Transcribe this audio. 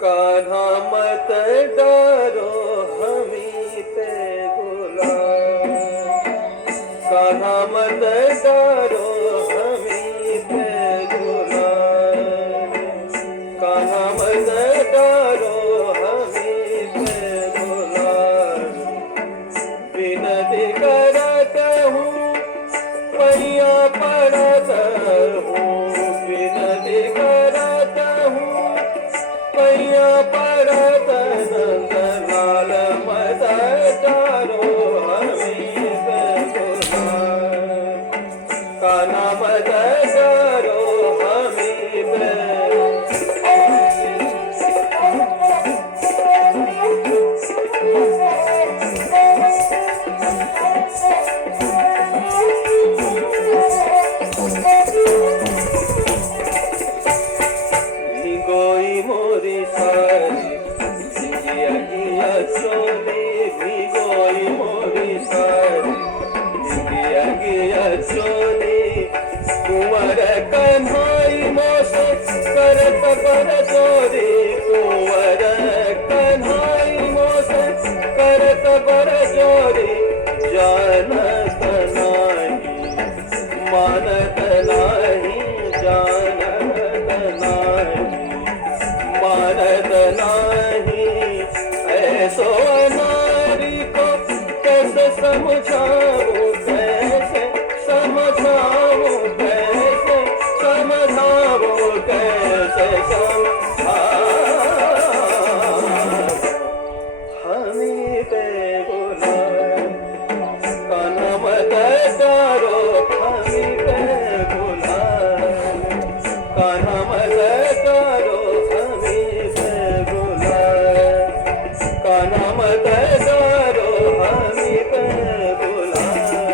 कान्हा मत डरो हमी पे गुलाम, कान्हा मत डरो हमी पे गुलाम, कान्हा मत डरो हमी पे गुलाम। विनती करत हूँ पैया पड़त हूँ, विनती करत हूँ पैया पड़त नंद लाल मत डरो हमी पे गुलाम, कान्हा मत डरो हमी पे। भिगोई मोरी सारी भिगिया गिया चोली, भिगोई मोरी सारी भिगिया गिया चोली। कुंवर कन्हाई मोस करत कर चोरी, कुंवर कन्हाई मोस करत कर चोरी। जानत नाही मानत नाही, जानत नाही मानत नाही। ऐसो नारी को कैसे समझाऊं, कैसे समझाऊं, कैसे समझाऊं, कैसे समझाऊं हमी पे गुलाम, कान्हा मत डरो हमी पे गुलाम, कान्हा मत डरो हमी पे गुलाम, कान्हा मत डरो हमी पे गुलाम।